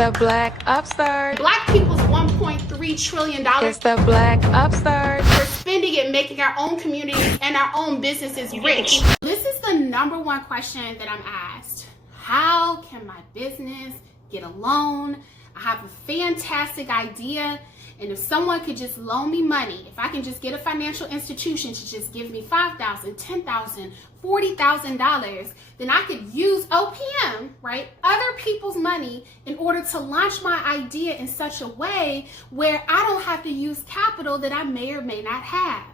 the Black Upstart. Black people's $1.3 trillion. It's the Black Upstart. We're spending it making our own communities and our own businesses rich. This is the number one question that I'm asked. How can my business get a loan? I have a fantastic idea, and if someone could just loan me money, if I can just get a financial institution to just give me $5,000, $10,000, $40,000, then I could use OPM, right, other people's money in order to launch my idea in such a way where I don't have to use capital that I may or may not have.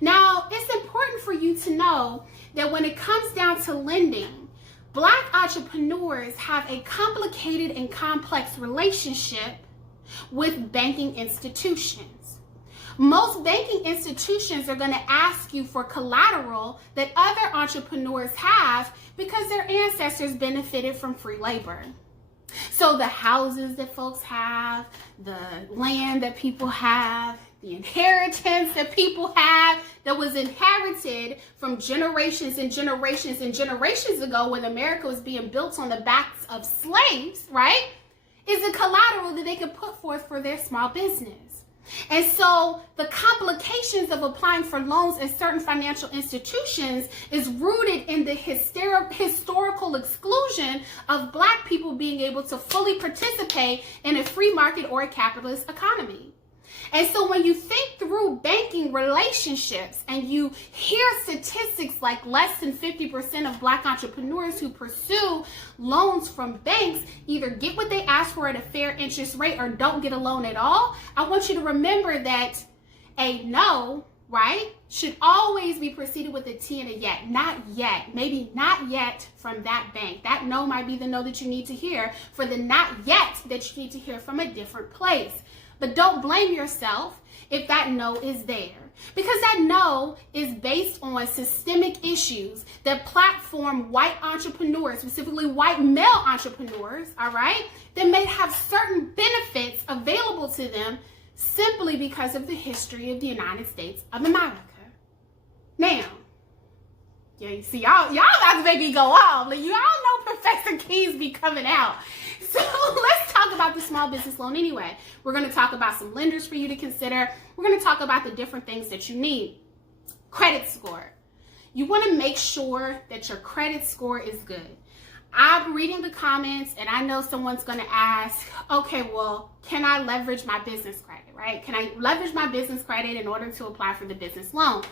Now, it's important for you to know that when it comes down to lending, Black entrepreneurs have a complicated and complex relationship with banking institutions. Most banking institutions are going to ask you for collateral that other entrepreneurs have because their ancestors benefited from free labor. So the houses that folks have, the land that people have, the inheritance that people have that was inherited from generations and generations and generations ago when America was being built on the backs of slaves, right, is a collateral that they could put forth for their small business. And so the complications of applying for loans in certain financial institutions is rooted in the historical exclusion of Black people being able to fully participate in a free market or a capitalist economy. And so when you think through banking relationships and you hear statistics like less than 50% of Black entrepreneurs who pursue loans from banks either get what they ask for at a fair interest rate or don't get a loan at all, I want you to remember that a no, right, should always be preceded with a T and a yet. Not yet. Maybe not yet from that bank. That no might be the no that you need to hear for the not yet that you need to hear from a different place. But don't blame yourself if that no is there, because that no is based on systemic issues that platform white entrepreneurs, specifically white male entrepreneurs, all right, that may have certain benefits available to them simply because of the history of the United States of America. Now, yeah, you see, y'all about to make me go off. Like, y'all know Professor Keys be coming out. So let's talk about the small business loan anyway. We're going to talk about some lenders for you to consider. We're going to talk about the different things that you need. Credit score. You want to make sure that your credit score is good. I'm reading the comments and I know someone's going to ask, okay, well, can I leverage my business credit, right? Can I leverage my business credit in order to apply for the business loan?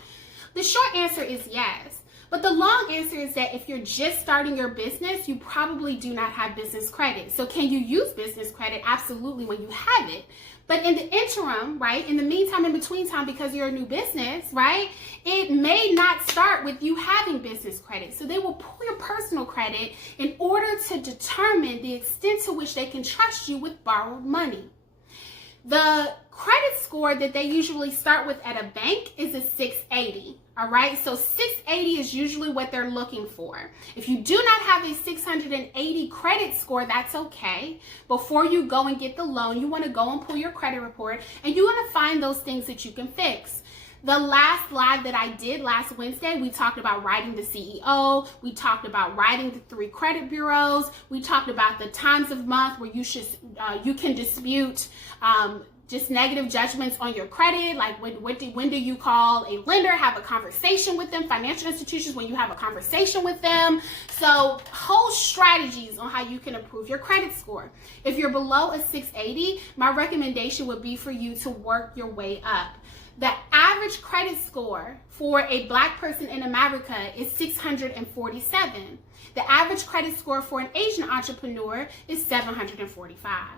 The short answer is yes. But the long answer is that if you're just starting your business, you probably do not have business credit. So can you use business credit? Absolutely, when you have it. But in the interim, right, in the meantime, in between time, because you're a new business, right, it may not start with you having business credit. So they will pull your personal credit in order to determine the extent to which they can trust you with borrowed money. The credit score that they usually start with at a bank is a 680. All right, so 680 is usually what they're looking for. If you do not have a 680 credit score, that's okay. Before you go and get the loan, you want to go and pull your credit report and you want to find those things that you can fix. The last live that I did last Wednesday, we talked about writing the CEO. We talked about writing the 3 credit bureaus. We talked about the times of month where you can dispute just negative judgments on your credit, like when do you call a lender, have a conversation with them, financial institutions, when you have a conversation with them. So whole strategies on how you can improve your credit score. If you're below a 680, my recommendation would be for you to work your way up. The average credit score for a Black person in America is 647. The average credit score for an Asian entrepreneur is 745.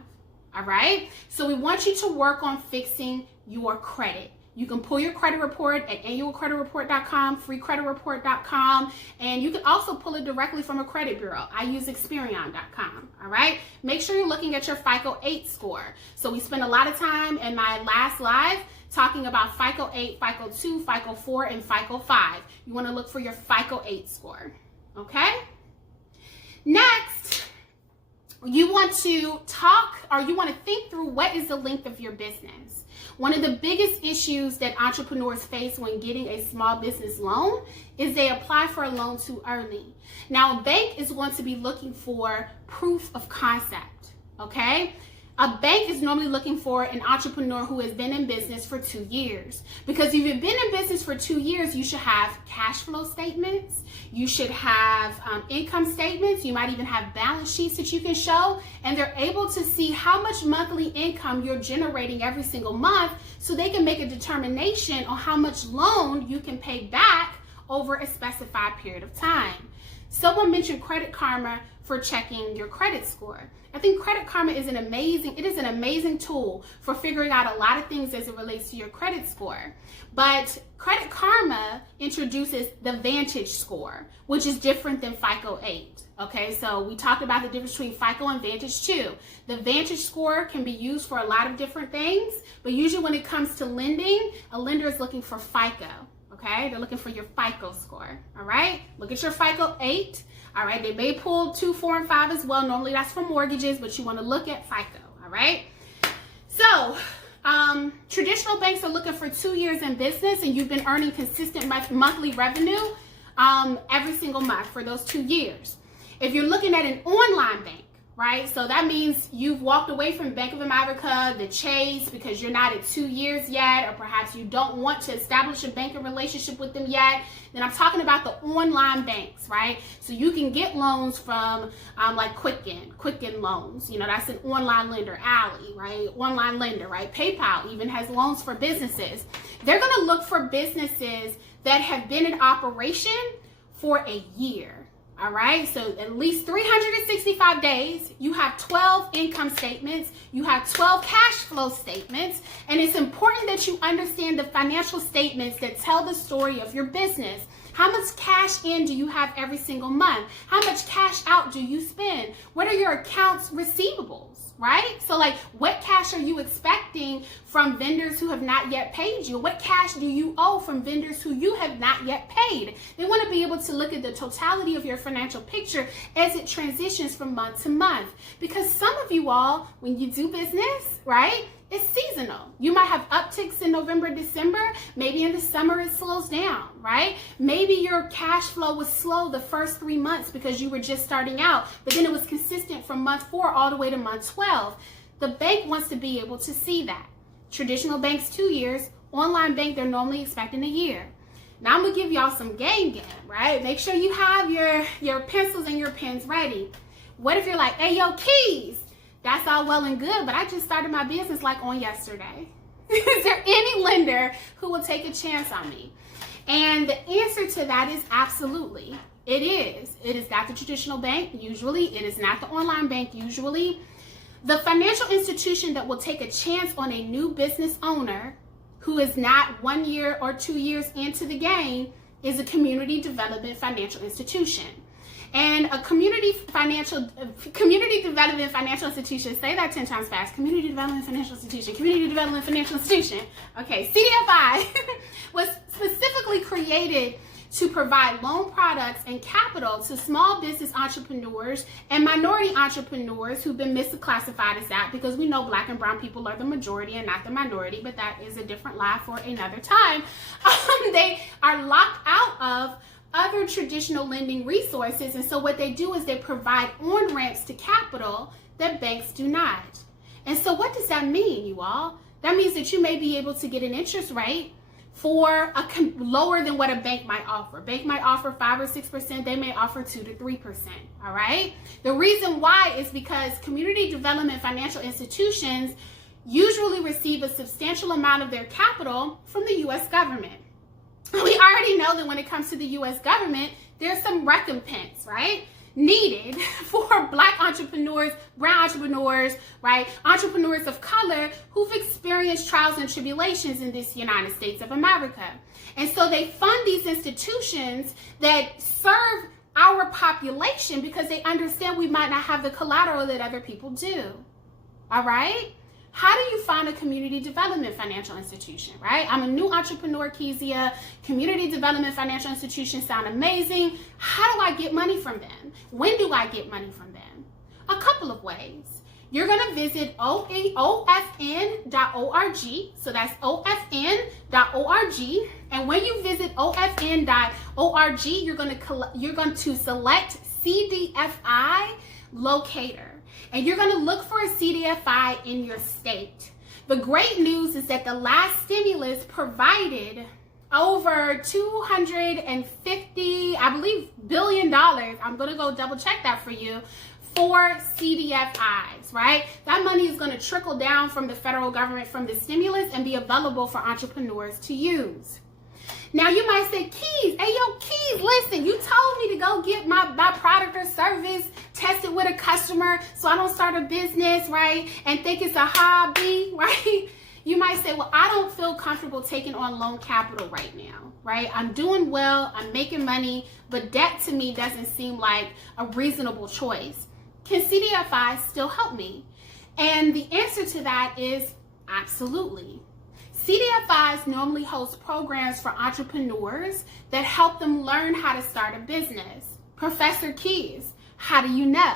All right, so we want you to work on fixing your credit. You can pull your credit report at annualcreditreport.com, freecreditreport.com, and you can also pull it directly from a credit bureau. I use Experian.com, all right? Make sure you're looking at your FICO 8 score. So we spent a lot of time in my last live talking about FICO 8, FICO 2, FICO 4, and FICO 5. You want to look for your FICO 8 score, okay? Next, you want to think through what is the length of your business. One of the biggest issues that entrepreneurs face when getting a small business loan is they apply for a loan too early. Now, a bank is going to be looking for proof of concept. okay? A bank is normally looking for an entrepreneur who has been in business for 2 years. Because if you've been in business for 2 years, you should have cash flow statements. You should have income statements. You might even have balance sheets that you can show. And they're able to see how much monthly income you're generating every single month so they can make a determination on how much loan you can pay back over a specified period of time. Someone mentioned Credit Karma for checking your credit score. I think Credit Karma is an amazing tool for figuring out a lot of things as it relates to your credit score. But Credit Karma introduces the Vantage score, which is different than FICO 8. Okay, so we talked about the difference between FICO and Vantage 2. The Vantage score can be used for a lot of different things, but usually when it comes to lending, a lender is looking for FICO. Okay, they're looking for your FICO score. All right, look at your FICO 8. All right, they may pull 2, 4, and 5 as well. Normally that's for mortgages, but you want to look at FICO. All right. So traditional banks are looking for 2 years in business, and you've been earning consistent monthly revenue every single month for those 2 years. If you're looking at an online bank, right? So that means you've walked away from Bank of America, the Chase, because you're not at 2 years yet, or perhaps you don't want to establish a banking relationship with them yet. Then I'm talking about the online banks, right? So you can get loans from like Quicken Loans. You know, that's an online lender. Ally, right? Online lender, right? PayPal even has loans for businesses. They're going to look for businesses that have been in operation for a year. All right, so at least 365 days, you have 12 income statements, you have 12 cash flow statements, and it's important that you understand the financial statements that tell the story of your business. How much cash in do you have every single month? How much cash out do you spend? What are your accounts receivables? Right? So like, what cash are you expecting from vendors who have not yet paid you? What cash do you owe from vendors who you have not yet paid? They want to be able to look at the totality of your financial picture as it transitions from month to month. Because some of you all, when you do business, right, it's seasonal. You might have upticks in November, December. Maybe in the summer it slows down, right? Maybe your cash flow was slow the first 3 months because you were just starting out, but then it was consistent from month 4 all the way to month 12. The bank wants to be able to see that. Traditional banks, 2 years. Online bank, they're normally expecting a year. Now I'm gonna give y'all some game, right? Make sure you have your pencils and your pens ready. What if you're like, hey, yo, Keys, that's all well and good, but I just started my business like on yesterday. Is there any lender who will take a chance on me? And the answer to that is absolutely. It is. It is not the traditional bank, usually. It is not the online bank, usually. The financial institution that will take a chance on a new business owner who is not 1 year or 2 years into the game is a community development financial institution. And a community development financial institution, say that 10 times fast, community development financial institution, okay, CDFI was specifically created to provide loan products and capital to small business entrepreneurs and minority entrepreneurs who've been misclassified as that, because we know Black and brown people are the majority and not the minority, but that is a different lie for another time. They are locked out of other traditional lending resources, and so what they do is they provide on-ramps to capital that banks do not. And so what does that mean, you all? That means that you may be able to get an interest rate for lower than what a bank might offer. Bank might offer 5 or 6%, they may offer 2 to 3%, all right? The reason why is because community development financial institutions usually receive a substantial amount of their capital from the U.S. government. We already know that when it comes to the U.S. government, there's some recompense, right, needed for Black entrepreneurs, brown entrepreneurs, right, entrepreneurs of color who've experienced trials and tribulations in this United States of America. And so they fund these institutions that serve our population because they understand we might not have the collateral that other people do, all right? How do you find a community development financial institution, right? I'm a new entrepreneur, Kezia. Community development financial institutions sound amazing. How do I get money from them? When do I get money from them? A couple of ways. You're going to visit ofn.org. So that's ofn.org. And when you visit ofn.org, you're going to select CDFI locator. and you're going to look for a CDFI in your state. The great news is that the last stimulus provided over $250, I believe, billion. I'm going to go double check that for you, for CDFIs, right? That money is going to trickle down from the federal government from the stimulus and be available for entrepreneurs to use. Now you might say, Keys, hey yo, Keys, listen, you told me to go get my product or service tested with a customer so I don't start a business, right? And think it's a hobby, right? You might say, well, I don't feel comfortable taking on loan capital right now, right? I'm doing well, I'm making money, but debt to me doesn't seem like a reasonable choice. Can CDFI still help me? And the answer to that is absolutely. CDFIs normally host programs for entrepreneurs that help them learn how to start a business. Professor Keys, how do you know?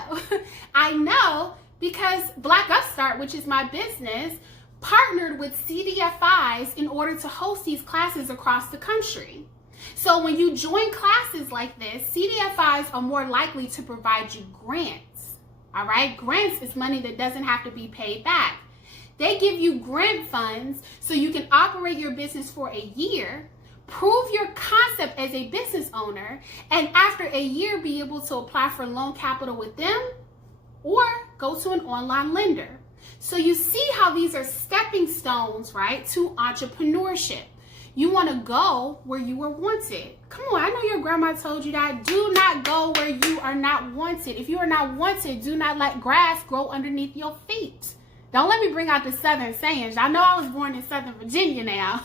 I know because Black Upstart, which is my business, partnered with CDFIs in order to host these classes across the country. So when you join classes like this, CDFIs are more likely to provide you grants. All right, grants is money that doesn't have to be paid back. They give you grant funds so you can operate your business for a year, prove your concept as a business owner, and after a year be able to apply for loan capital with them or go to an online lender. So you see how these are stepping stones, right, to entrepreneurship. You want to go where you are wanted. Come on, I know your grandma told you that. Do not go where you are not wanted. If you are not wanted, do not let grass grow underneath your feet. Don't let me bring out the Southern sayings. I know I was born in Southern Virginia now.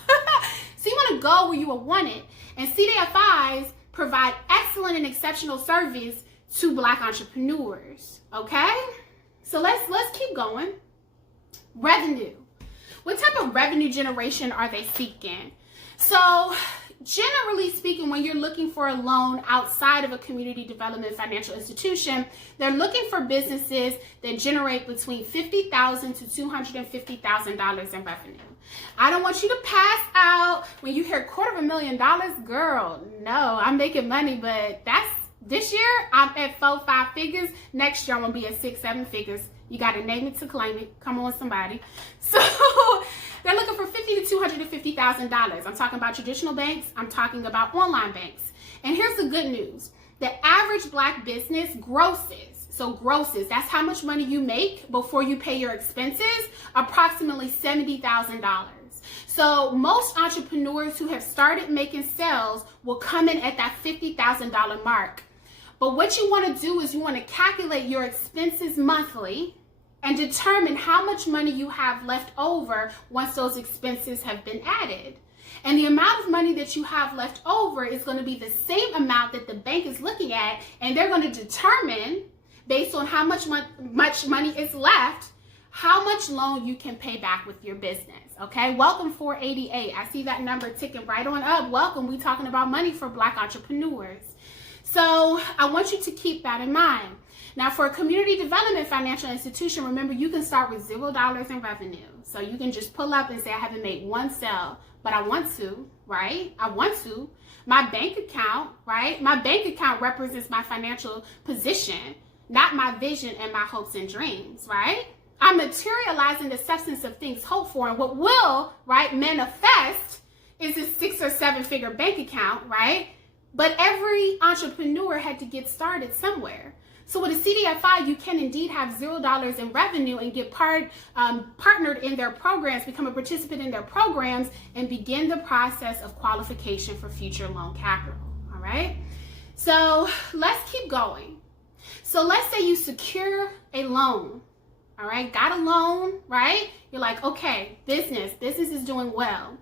So you want to go where you are wanted. And CDFIs provide excellent and exceptional service to Black entrepreneurs. Okay? So let's keep going. Revenue. What type of revenue generation are they seeking? So generally speaking, when you're looking for a loan outside of a community development financial institution, they're looking for businesses that generate between $50,000 to $250,000 in revenue. I don't want you to pass out when you hear $250,000, girl. No, I'm making money, but this year I'm at 4-5 figures. Next year I'm gonna be at 6-7 figures. You got to name it to claim it. Come on, somebody. So they're looking for $50,000 to $250,000. I'm talking about traditional banks. I'm talking about online banks. And here's the good news. The average Black business grosses. So grosses, that's how much money you make before you pay your expenses, approximately $70,000. So most entrepreneurs who have started making sales will come in at that $50,000 mark. But what you want to do is you want to calculate your expenses monthly and determine how much money you have left over once those expenses have been added. And the amount of money that you have left over is going to be the same amount that the bank is looking at, and they're going to determine, based on how much money is left, how much loan you can pay back with your business. Okay, welcome 488. I see that number ticking right on up. Welcome. We're talking about money for Black entrepreneurs. So I want you to keep that in mind. Now, for a community development financial institution, remember, you can start with $0 in revenue. So you can just pull up and say, I haven't made one sale, but I want to, right? I want to. My bank account, right? My bank account represents my financial position, not my vision and my hopes and dreams, right? I'm materializing the substance of things hoped for, and what will, right, manifest is a 6 or 7 figure bank account, right? But every entrepreneur had to get started somewhere. So with a CDFI, you can indeed have $0 in revenue and get partnered in their programs, become a participant in their programs, and begin the process of qualification for future loan capital, all right? So let's keep going. So let's say you secure a loan, all right? Got a loan, right? You're like, okay, business is doing well.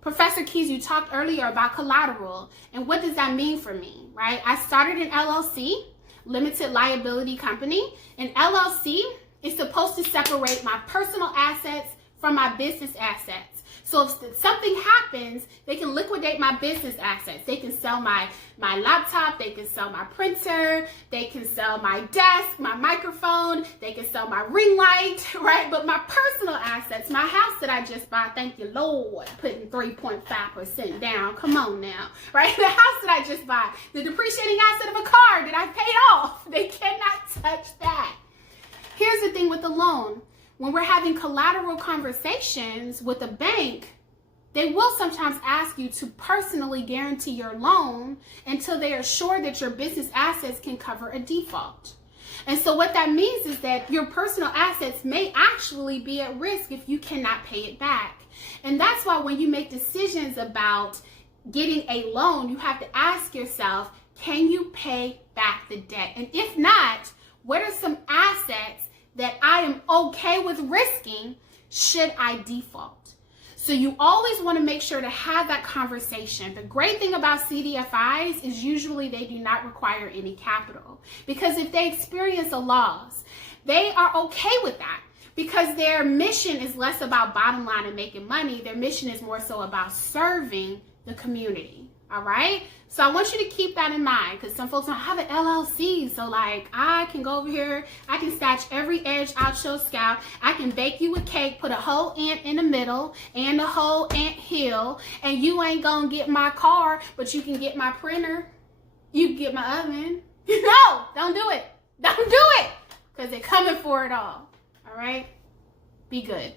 Professor Keys, you talked earlier about collateral, and what does that mean for me, right? I started an LLC, limited liability company. An LLC is supposed to separate my personal assets from my business assets. So if something happens, they can liquidate my business assets. They can sell my laptop, they can sell my printer, they can sell my desk, my microphone, they can sell my ring light, right? But my personal assets, my house that I just bought, thank you, Lord, putting 3.5% down. Come on now, right? The house that I just bought, the depreciating asset of a car that I paid off, they cannot touch that. Here's thing with the loan. When we're having collateral conversations with a bank, they will sometimes ask you to personally guarantee your loan until they are sure that your business assets can cover a default. And so what that means is that your personal assets may actually be at risk if you cannot pay it back. And that's why when you make decisions about getting a loan, you have to ask yourself, can you pay back the debt? And if not, what are some assets that I am okay with risking should I default? So you always want to make sure to have that conversation. The great thing about CDFIs is usually they do not require any capital, because if they experience a loss, they are okay with that, because their mission is less about bottom line and making money. Their mission is more so about serving the community. All right. So I want you to keep that in mind, because some folks don't have an LLC. So like, I can go over here, I can snatch every edge out your scalp. I can bake you a cake, put a whole ant in the middle and a whole ant hill, and you ain't gonna get my car, but you can get my printer. You can get my oven. No, don't do it. Don't do it, because they're coming for it all. All right. Be good.